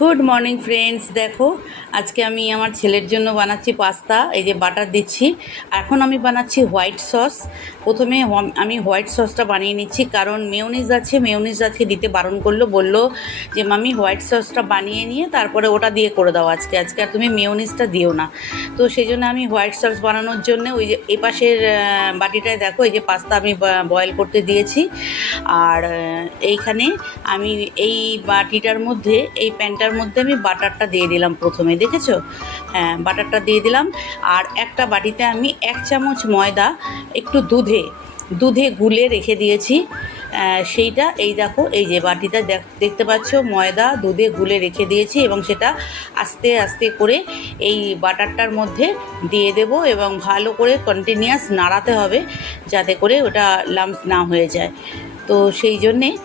Good morning friends, দেখো, আজকে আমি আমার ছেলের জন্য বানাচ্ছি পাস্তা, এই যে বাটার দিচ্ছি। এখন আমি বানাচ্ছি হোয়াইট সস। প্রথমে আমি হোয়াইট সসটা বানিয়ে নিচ্ছি, কারণ মেয়নিজ আছে, মেয়নিজ আজকে দিতে বারণ করল, বলল যে মামি হোয়াইট সসটা বানিয়ে নিয়ে তারপরে ওটা দিয়ে করে দাও আজকে আজকে আর তুমি মেয়নিজটা দিও না। তো সেই জন্য আমি হোয়াইট সস বানানোর জন্য ওই যে এ পাশের বাটিটায় দেখো, এই যে পাস্তা আমি বয়েল করতে দিয়েছি, আর এইখানে আমি এই বাটিটার মধ্যে, এই প্যানটার মধ্যে আমি বাটারটা দিয়ে দিলাম প্রথমে, দেখেছ? হ্যাঁ বাটারটা দিয়ে দিলাম, আর একটা বাটিতে আমি এক চামচ ময়দা, একটু দুধে দুধে দুধে গুলে রেখে দিয়েছি। সেইটা এই দেখো, এই যে বাটিটা দেখ- দেখতে পাচ্ছ, ময়দা দুধে গুলে রেখে দিয়েছি এবং সেটা আস্তে আস্তে করে এই বাটারটার মধ্যে দিয়ে দেব এবং ভালো করে কন্টিনিউয়াস নাড়াতে হবে যাতে করে ওটা লাম্প না হয়ে যায়। তো সেই জন্যে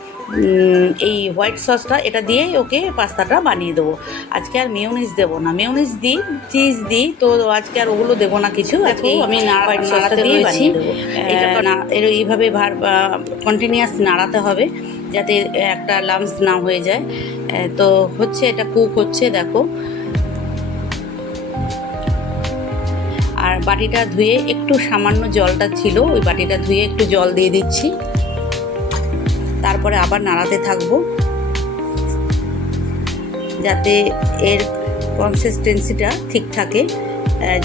এই হোয়াইট সসটা এটা দিয়েই ওকে পাস্তাটা বানিয়ে দেবো। আজকে আর মেয়নিজ দেবো না। মেয়নিজ দিই চিজ দিই তো আজকে আর ওগুলো দেবো না কিছু। আজকে আমি হোয়াইট সসটা দিয়ে বানিয়ে দেবো। এটা না এর এইভাবে ভার কন্টিনিউয়াস নাড়াতে হবে যাতে একটা লামস না হয়ে যায়। তো হচ্ছে এটা কুক হচ্ছে দেখো। আর বাটিটা ধুয়ে একটু সামান্য জলটা ছিল ওই বাটিটা ধুয়ে একটু জল দিয়ে দিচ্ছি। তারপরে আবার নাড়াতে থাকব। যাতে এর কনসিস্টেন্সিটা ঠিক থাকে।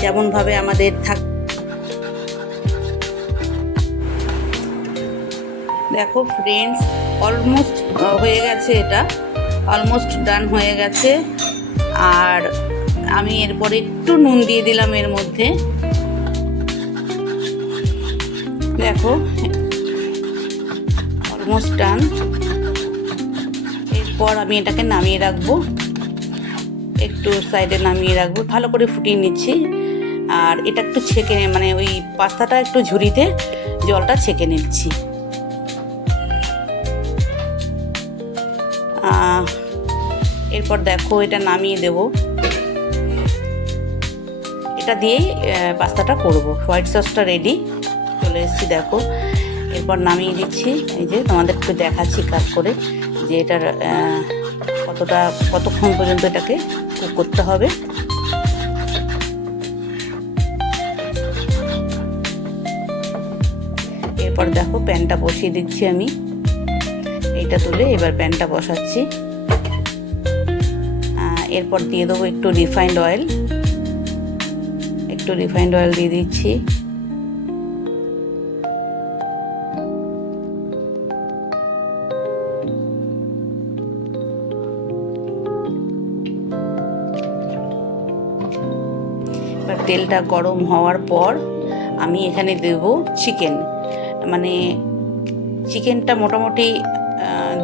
যেমনভাবে আমাদের থাক দেখো ফ্রেন্ডস অলমোস্ট হয়ে গেছে এটা। অলমোস্ট ডান হয়ে গেছে। আর আমি এরপরে একটু নুন দিয়ে দিলাম এর মধ্যে। দেখো অলমোস্ট ডান এরপর আমি এটাকে নামিয়ে রাখব। একটু সাইডে নামিয়ে রাখব। ভালো করে ফুটিয়ে নিচ্ছি। আর এটা একটু ছেঁকে নে- মানে ওই পাস্তাটা একটু ঝুড়িতে জলটা ছেঁকে নিচ্ছি। এরপর দেখো এটা নামিয়ে দেব। এটা দিয়েই পাস্তাটা করব। হোয়াইট সসটা রেডি চলে এসেছি, দেখো। এরপর নামিয়ে দিচ্ছি। এই যে তোমাদের একটু দেখাচ্ছি কাজ করে যে এটার কতটা, কতক্ষণ পর্যন্ত এটাকে কুক করতে হবে। এরপর দেখো প্যানটা বসিয়ে দিচ্ছি আমি। এইটা তুলে এবার প্যানটা বসাচ্ছি। এরপর দিয়ে দেবো একটু রিফাইন্ড অয়েল একটু রিফাইন্ড অয়েল দিয়ে দিচ্ছি। তেলটা গরম হওয়ার পর আমি এখানে দেব চিকেন। মানে চিকেনটা মোটামুটি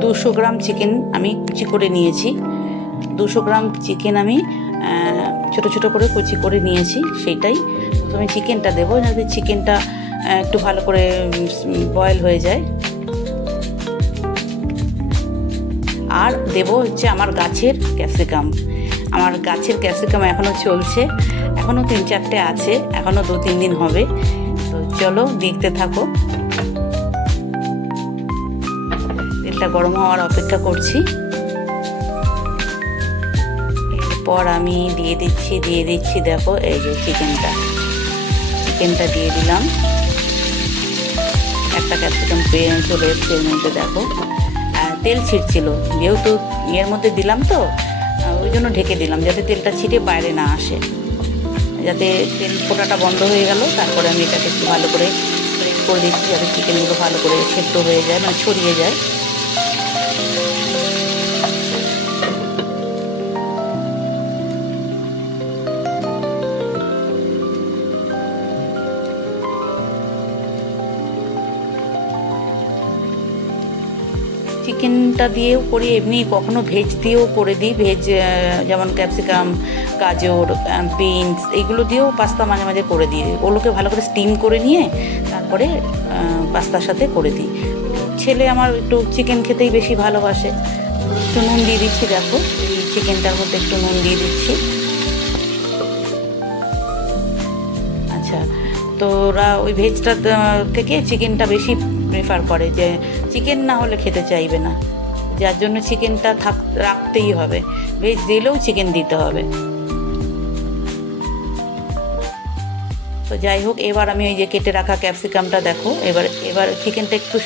দুশো গ্রাম চিকেন আমি কুচি করে নিয়েছি। দুশো গ্রাম চিকেন আমি ছোট ছোট করে কুচি করে নিয়েছি, সেইটাই। প্রথমে চিকেনটা দেবো, যাতে চিকেনটা একটু ভালো করে বয়েল হয়ে যায়। আর দেব হচ্ছে আমার গাছের ক্যাপসিকাম। আমার গাছের ক্যাপসিকাম এখনও চলছে। এখনও তিন চারটে আছে এখনও দু তিন দিন হবে। তো চলো দেখতে থাকো। তেলটা গরম হওয়ার অপেক্ষা করছি। এরপর আমি দিয়ে দিচ্ছি দিয়ে দিচ্ছি, দেখো এই যে চিকেনটা। চিকেনটা দিয়ে দিলাম। একটা ক্যাপসিকাম পেয়ে চলে এসছে এর মধ্যে, দেখো। তেল ছিটছিল, যেহেতু ইয়ের মধ্যে দিলাম তো ওই জন্য ঢেকে দিলাম, যাতে তেলটা ছিটে বাইরে না আসে। যাতে তেল ফোটাটা বন্ধ হয়ে গেল, তারপরে আমি এটাকে একটু ভালো করে স্প্রেড করে দিচ্ছি, যাতে চিকেনগুলো ভালো করে সেদ্ধ হয়ে যায় মানে ছড়িয়ে যায়। চিকেনটা দিয়েও করি এমনি কখনো ভেজ দিয়েও করে দিই। ভেজ যেমন ক্যাপসিকাম, গাজর বিনস এগুলো দিয়েও পাস্তা মাঝে মাঝে করে দিই। ওগুলোকে ভালো করে স্টিম করে নিয়ে তারপরে পাস্তার সাথে করে দিই। ছেলে আমার একটু চিকেন খেতেই বেশি ভালোবাসে। একটু নুন দিয়ে দিচ্ছি, দেখো। এই চিকেনটার মধ্যে একটু নুন দিয়ে দিচ্ছি। আচ্ছা তো ওরা ওই ভেজটা থেকে চিকেনটা বেশি প্রেফার করে যে, চিকেন না হলে খেতে চাইবে না। যার জন্য চিকেনটা থাক, রাখতেই হবে। ভেজ দিলেও চিকেন দিতে হবে। তো যাই হোক, এবার আমি ওই যে কেটে রাখা ক্যাপসিকামটা দেখো। এবার এবার চিকেনটা একটু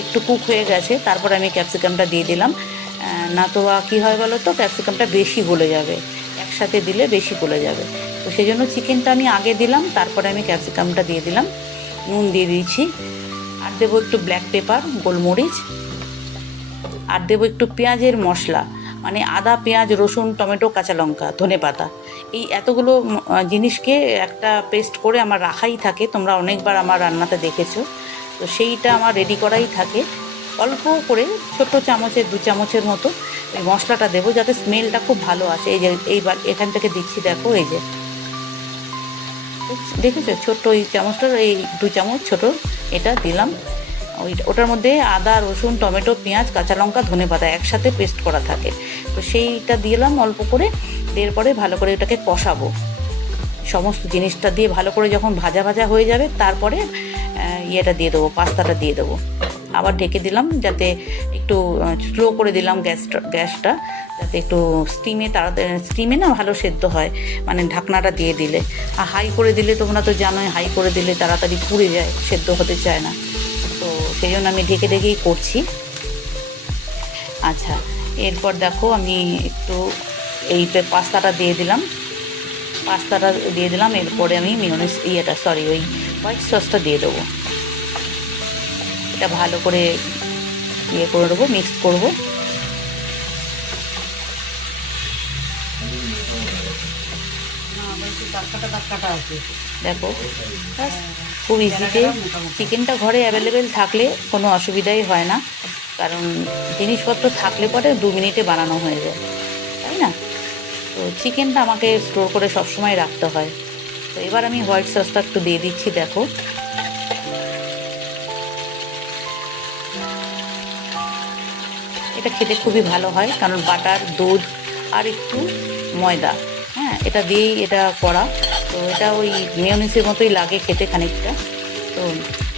একটু কুক হয়ে গেছে। তারপর আমি ক্যাপসিকামটা দিয়ে দিলাম। না তো কী হয় বলো তো ক্যাপসিকামটা বেশি গলে যাবে। একসাথে দিলে বেশি গলে যাবে। তো সেই জন্য চিকেনটা আমি আগে দিলাম। তারপরে আমি ক্যাপসিকামটা দিয়ে দিলাম। নুন দিয়ে দিয়েছি। আর দেবো একটু ব্ল্যাক পেপার, গোলমরিচ। আর দেবো একটু পেঁয়াজের মশলা মানে আদা, পেঁয়াজ, রসুন, টমেটো, কাঁচা লঙ্কা, ধনে পাতা। এই এতগুলো জিনিসকে একটা পেস্ট করে আমার রাখাই থাকে। তোমরা অনেকবার আমার রান্নাতে দেখেছ। তো সেইটা আমার রেডি করাই থাকে। অল্প করে ছোট চামচের দু চামচের মতো এই মশলাটা দেবো যাতে স্মেলটা খুব ভালো আসে। এই যে, এইবার এখান থেকে দিচ্ছি, দেখো, এই যে। দেখেছ? ছোট্ট ওই চামচটার, এই দু চামচ ছোট এটা দিলাম। ওই ওটার মধ্যে আদা, রসুন, টমেটো, পেঁয়াজ, কাঁচা লঙ্কা, ধনে পাতা একসাথে পেস্ট করা থাকে। তো সেইটা দিলাম অল্প করে দেওয়ার পরে ভালো করে ওটাকে কষাবো। সমস্ত জিনিসটা দিয়ে ভালো করে যখন ভাজা ভাজা হয়ে যাবে, তারপরে ইয়েটা দিয়ে দেবো, পাস্তাটা দিয়ে দেবো। আবার ঢেকে দিলাম যাতে একটু স্লো করে দিলাম গ্যাসটা গ্যাসটা, যাতে একটু স্টিমে তাড়াতাড়ি স্টিমে না ভালো সেদ্ধ হয় মানে ঢাকনাটা দিয়ে দিলে। আর হাই করে দিলে তোমরা তো জানোই হাই করে দিলে তাড়াতাড়ি পুড়ে যায়, সেদ্ধ হতে চায় না। তো সেই জন্য আমি ঢেকে ঢেকেই করছি। আচ্ছা এরপর দেখো আমি একটু এই পাস্তাটা দিয়ে দিলাম। পাস্তাটা দিয়ে দিলাম এরপরে আমি মিওনিস ইয়েটা সরি ওই হোয়াইট সসটা দিয়ে দেবো। এটা ভালো করে ইয়ে করে দেবো মিক্স করব। দেখো। ব্যাস, খুব ইজিতে চিকেনটা ঘরে অ্যাভেলেবেল থাকলে কোনো অসুবিধাই হয় না। কারণ জিনিসপত্র থাকলে পরে দু মিনিটে বানানো হয়ে যায়, তাই না? তো চিকেনটা আমাকে স্টোর করে সবসময় রাখতে হয়। তো এবার আমি হোয়াইট সসটা একটু দিয়ে দিচ্ছি, দেখো। এটা খেতে খুবই ভালো হয়, কারণ বাটার, দুধ আর একটু ময়দা। হ্যাঁ এটা দিয়েই এটা করা। তো এটা ওই মেয়নিসের মতোই লাগে খেতে খানিকটা। তো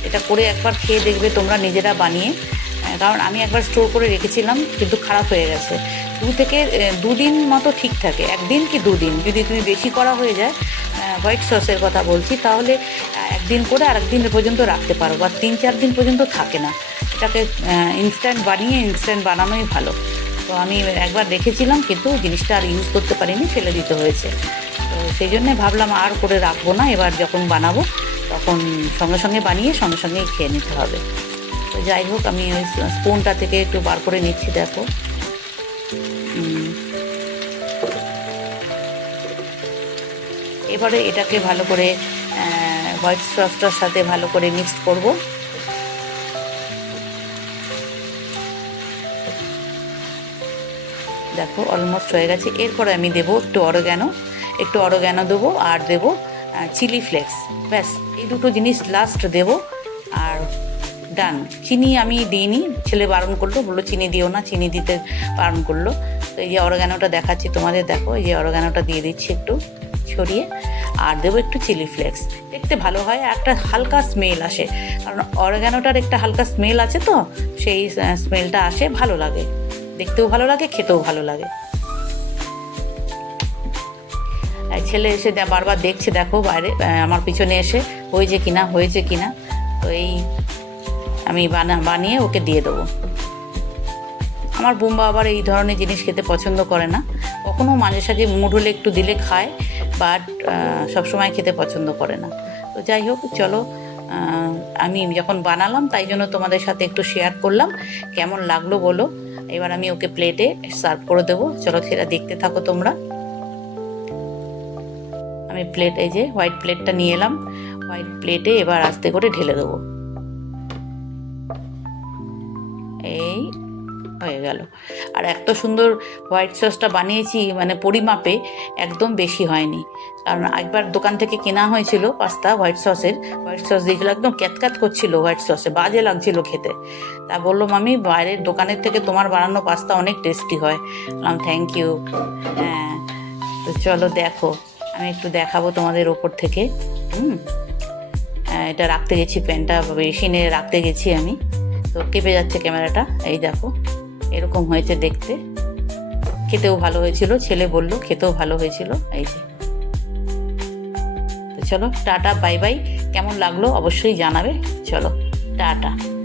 এটা করে একবার খেয়ে দেখবে তোমরা নিজেরা বানিয়ে। কারণ আমি একবার স্টোর করে রেখেছিলাম, কিন্তু খারাপ হয়ে গেছে। দু থেকে দুদিন মতো ঠিক থাকে। একদিন কি দুদিন? যদি তুমি বেশি করা হয়ে যায় হোয়াইট সসের কথা বলছি, তাহলে একদিন করে আর একদিন পর্যন্ত রাখতে পারো, বা তিন, চার দিন পর্যন্ত থাকে না। এটাকে ইনস্ট্যান্ট বানিয়ে ইনস্ট্যান্ট বানানোই ভালো। তো আমি একবার দেখেছিলাম, কিন্তু জিনিসটা আর ইউজ করতে পারিনি, ফেলে দিতে হয়েছে। তো সেই জন্যে ভাবলাম আর করে রাখব না, এবার যখন বানাবো তখন সঙ্গে সঙ্গে বানিয়ে সঙ্গে সঙ্গেই খেয়ে নিতে হবে। তো যাই হোক, আমি ওই স্পুনটা থেকে একটু বার করে নিচ্ছি, দেখো। এবারে এটাকে ভালো করে হোয়াইট সসটার সাথে ভালো করে মিক্সড করব। দেখো, অলমোস্ট হয়ে গেছে। এরপরে আমি দেবো একটু অরগ্যানো। একটু অরগ্যানো দেবো আর দেবো চিলি ফ্লেক্স ব্যাস, এই দুটো জিনিস লাস্ট দেবো। আর ডান চিনি আমি দিইনি, ছেলে বারণ করল, বলল, চিনি দিও না, চিনি দিতে বারণ করল। তো এই যে অরগ্যানোটা দেখাচ্ছি তোমাদের, দেখো, এই যে অরগ্যানোটা দিয়ে দিচ্ছি একটু ছড়িয়ে। আর দেবো একটু চিলি ফ্লেক্স দেখতে ভালো হয় একটা হালকা স্মেল আসে। কারণ অরগ্যানোটার একটা হালকা স্মেল আছে তো, সেই স্মেলটা আসে, ভালো লাগে। দেখতেও ভালো লাগে, খেতেও ভালো লাগে। ছেলে এসে বারবার দেখছে, দেখো বাইরে আমার পিছনে এসে, হয়েছে কিনা হয়েছে কিনা। তো এই আমি বানা বানিয়ে ওকে দিয়ে দেবো। আমার বোম্বা আবার এই ধরনের জিনিস খেতে পছন্দ করে না। কখনো মাঝে সাঝে মুড হলে একটু দিলে খায় বাট সবসময় খেতে পছন্দ করে না। তো যাই হোক, চলো আমি যখন বানালাম, তাই জন্য তোমাদের সাথে একটু শেয়ার করলাম। কেমন লাগল বলো? এবার আমি ওকে প্লেটে সার্ভ করে দেবো। চলো, সেটা দেখতে থাকো তোমরা। আমি প্লেট এই যে হোয়াইট প্লেটটা নিয়ে এলাম। হোয়াইট প্লেটে এবার আস্তে করে ঢেলে দেবো। এই হয়ে গেল। আর এত সুন্দর হোয়াইট সসটা বানিয়েছি মানে পরিমাপে একদম বেশি হয়নি। কারণ একবার দোকান থেকে কেনা হয়েছিল পাস্তা হোয়াইট সসের হোয়াইট সস দিয়েছিল একদম ক্যাতক্যাত করছিল হোয়াইট সসে বাজে লাগছিল খেতে। তা বলল মামি, বাইরের দোকানের থেকে তোমার বানানো পাস্তা অনেক টেস্টি হয়। বললাম থ্যাংক ইউ হ্যাঁ তো চলো দেখো। আমি একটু দেখাবো তোমাদের ওপর থেকে। হুম? এটা রাখতে গেছি প্যানটা বেসিনে রাখতে গেছি আমি। তো তো কেঁপে যাচ্ছে ক্যামেরাটা, এই দেখো, এরকম হয়েছে দেখতে। খেতেও ভালো হয়েছিল, ছেলে বলল খেতেও ভালো হয়েছিল, এই যে। তো চলো, টাটা, বাই বাই। কেমন লাগল অবশ্যই জানাবে, চলো, টাটা।